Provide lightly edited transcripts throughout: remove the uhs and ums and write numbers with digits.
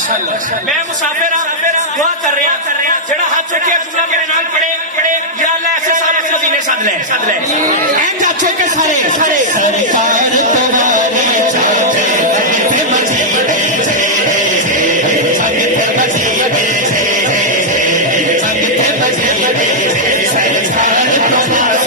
मैं मुसाफिर दुआ कर रहा जेड़ा हाथ चुके जुमला मेरे नाल पड़े या अल्लाह ऐसे सारे मदीने सद ले एंड हाथ चुके सारे सरकार तुम्हारे चाहते थे मदीने संगते मदीने संगते मदीने सरकार तुम्हारे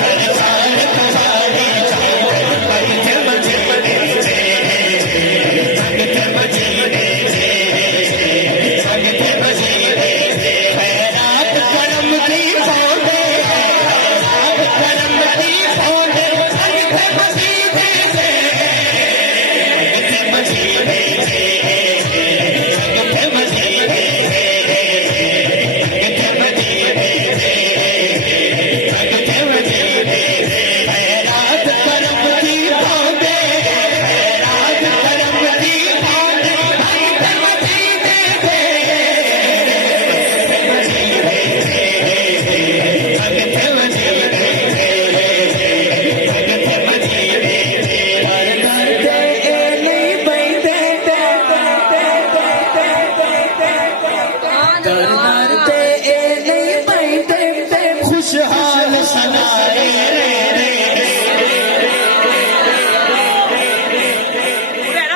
खुशहाल सनाए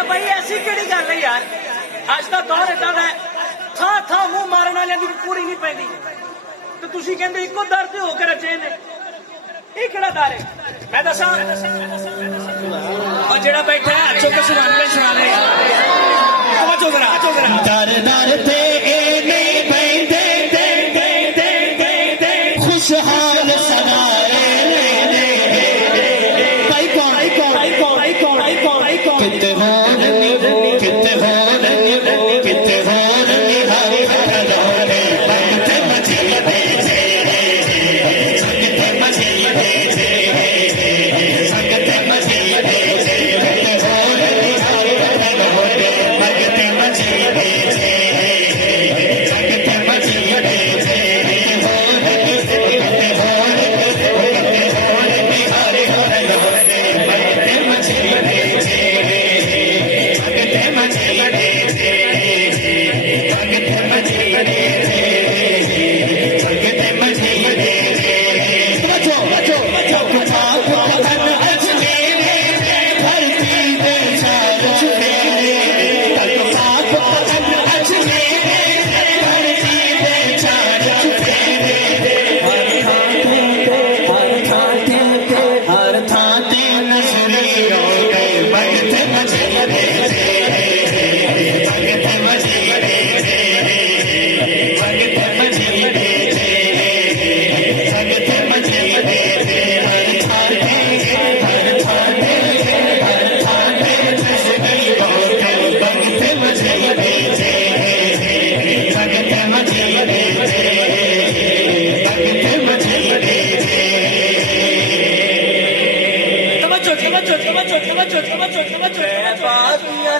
भाई ऐसी केड़ी गल है यार अज का दौर इदा का था था मुंह मारन वाले की पूरी नहीं पैंदी तो तुसी कहंदे इको दर ते हो के रचे ने ये केड़ा दर है मैं दसा और जेड़ा बैठा है चुप सुभान अल्लाह सुना ले समझो जरा दर दर ते ए नहीं पैंदे खुशहाल सनाए किते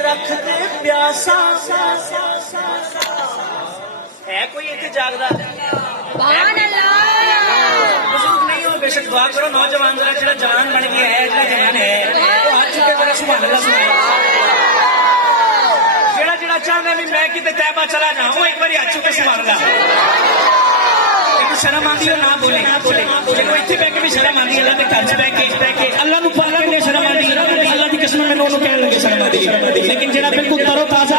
रखते प्यासा है कोई इतने जागदा नहीं हो बेशक दुआ करो नौजवान जरा जो जवान बन गया है जवान है वो हाथ चुके जरा सुभान अल्लाह जेड़ा जेड़ा चाहता भी मैं किते तैबा चला जाऊं वो एक बार हाथ चुके सुभान अल्लाह शर्म आती है ना बोले जो इतने बह के भी शर्म आती है अल्लाह के घर च बह के अल्लाह को पाक के शर्म आती है अल्लाह की कसम मैंने कहने लगे शर्म आती है लेकिन जेड़ा बिल्कुल तरो ताजा